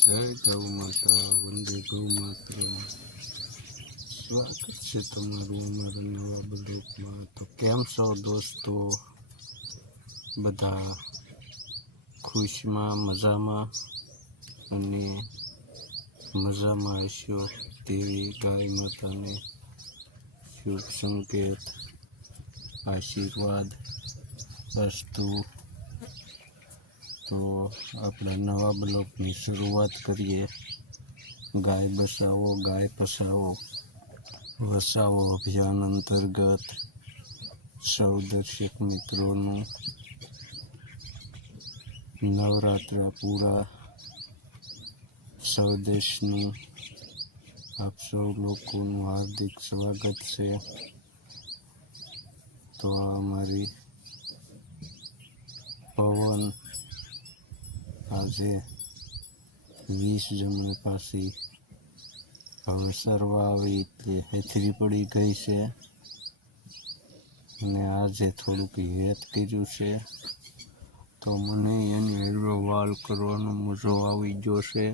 જય ગૌ માતા, વંદે ગૌ માતા. સ્વાગત છે તમારું અમારા નવા બ્લોગમાં. તો કેમ છો દોસ્તો? બધા ખુશમાં, મજામાં અને મજામાં હશો તેવી ગાય માતાને શુભ સંકેત, આશીર્વાદ અસ્તુ. તો આપણે નવા બ્લોગની શરૂઆત કરીએ. ગાય બસાવો, ગાય પસાવો, વસાવો અભિયાન અંતર્ગત સૌ દર્શક મિત્રોનું નવરાત્ર પૂરા સૌ દેશનું આપ સૌ લોકોનું હાર્દિક સ્વાગત છે. તો અમારી પવન આજે 20 જમણી પાછી હવે સરવા આવી એટલે હેથરી પડી ગઈ છે અને આજે થોડુંક હેત કર્યું છે. તો મને એની હેરો વાલ કરવાનો મજો આવી ગયો છે.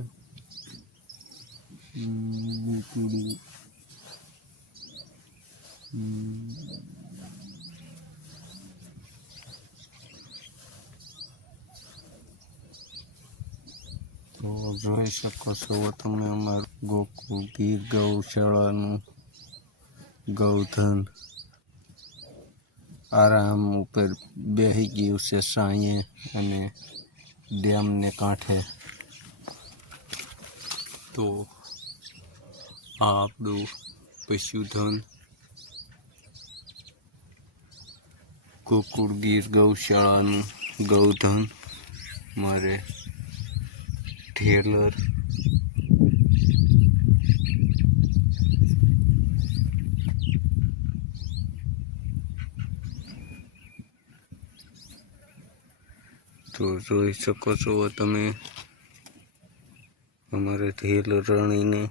તો જોઈ શકો છો તમે અમારું ગોકુળ ગીર ગૌશાળાનું ગૌધન આરામ ઉપર બેસી ગયું છે સાંયે અને ડેમને કાંઠે. તો આ આપણું પશુધન ગોકુળ ગીર ગૌશાળાનું ગૌધન મારે ઠેલર તો જોઈ શકો છો તમે અમારે ઠેલર રાણીને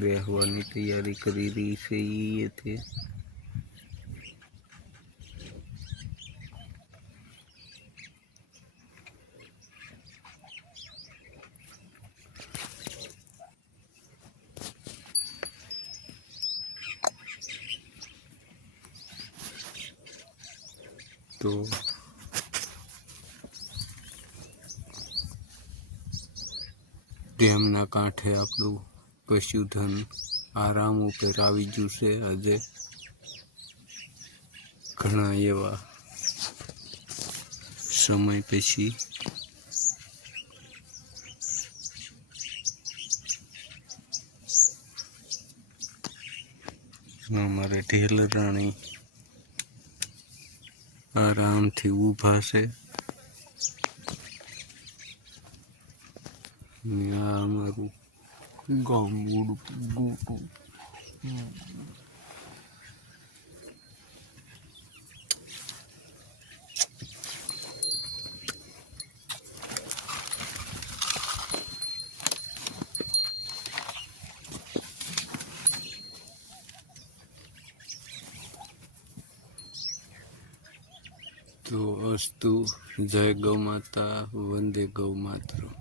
બેહવાની તૈયારી કરી રહી છે. એથી તો ડેમના કાંઠે આપણું પશુધન આરામ ઉપર આવી ગયું છે. આજે ઘણા એવા સમય પછી અમારે ઢેલર રાણી આરામથી ઊભા છે. આ અમારું ગામડું ગોકુળ. તો અસ્તુ. જય ગૌ માતા, વંદે ગૌ માતરમ.